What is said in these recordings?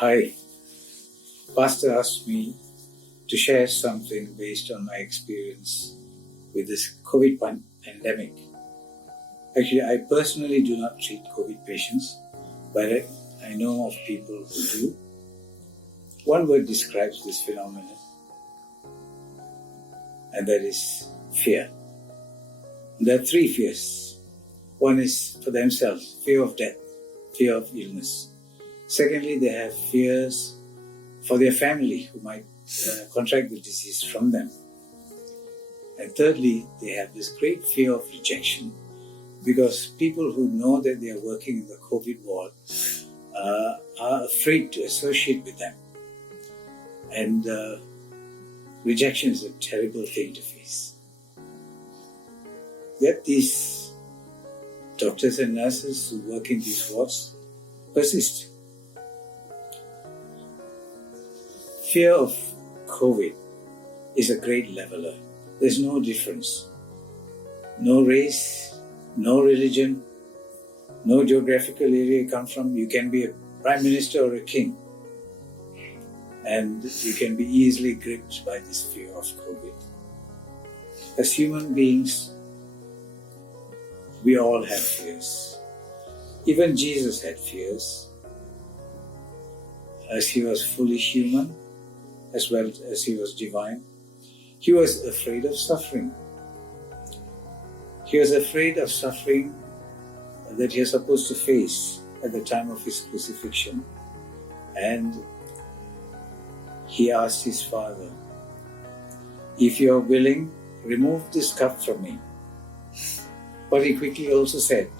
Hi, Pastor asked me to share something based on my experience with this COVID pandemic. Actually, I personally do not treat COVID patients, but I know of people who do. One word describes this phenomenon, and that is fear. There are three fears. One is for themselves, fear of death, fear of illness. Secondly, they have fears for their family who might contract the disease from them. And thirdly, they have this great fear of rejection, because people who know that they are working in the COVID ward are afraid to associate with them. And rejection is a terrible thing to face. Yet these doctors and nurses who work in these wards persist. Fear of COVID is a great leveler. There's no difference. No race, no religion, no geographical area you come from. You can be a prime minister or a king, and you can be easily gripped by this fear of COVID. As human beings, we all have fears. Even Jesus had fears, as he was fully human as well as he was divine. He was afraid of suffering. He was afraid of suffering that he was supposed to face at the time of his crucifixion. And he asked his Father, "If you are willing, remove this cup from me." But he quickly also said,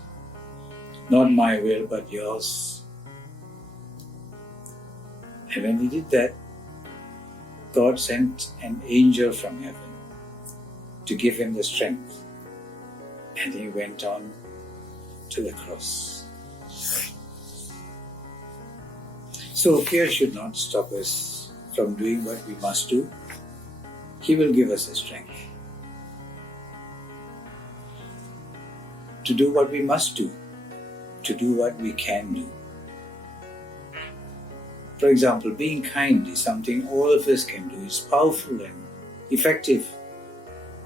"Not my will, but yours." And when he did that, God sent an angel from heaven to give him the strength. And he went on to the cross. So fear should not stop us from doing what we must do. He will give us the strength to do what we must do, to do what we can do. For example, being kind is something all of us can do. It's powerful and effective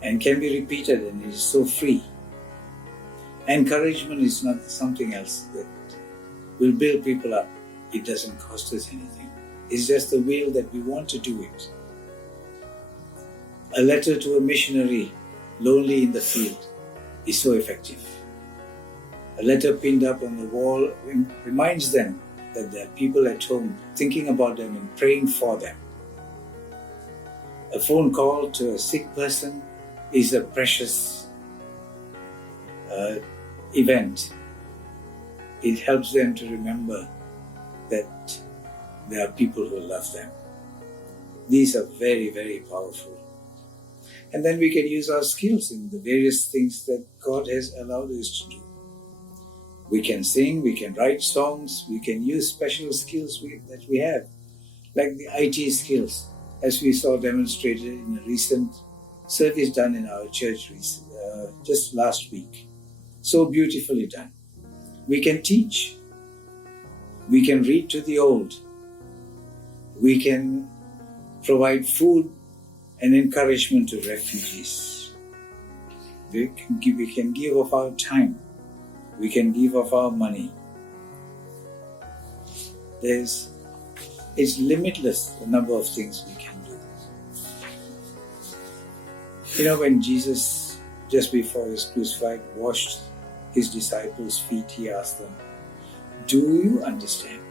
and can be repeated, and it is so free. Encouragement is not something else that will build people up. It doesn't cost us anything. It's just the will that we want to do it. A letter to a missionary lonely in the field is so effective. A letter pinned up on the wall reminds them that there are people at home thinking about them and praying for them. A phone call to a sick person is a precious event. It helps them to remember that there are people who love them. These are very, very powerful. And then we can use our skills in the various things that God has allowed us to do. We can sing, we can write songs, we can use special skills that we have, like the IT skills, as we saw demonstrated in a recent service done in our church just last week. So beautifully done. We can teach. We can read to the old. We can provide food and encouragement to refugees. We can give of our time. We can give of our money. It's limitless, the number of things we can do. You know, when Jesus, just before he was crucified, washed his disciples' feet, he asked them, "Do you understand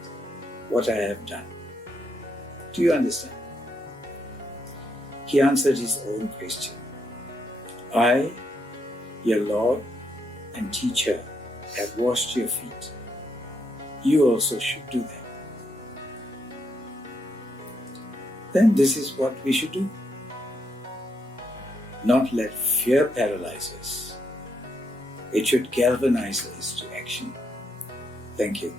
what I have done? Do you understand?" He answered his own question. "I, your Lord and teacher, have washed your feet. You also should do that." Then this is what we should do. Not let fear paralyze us. It should galvanize us to action. Thank you.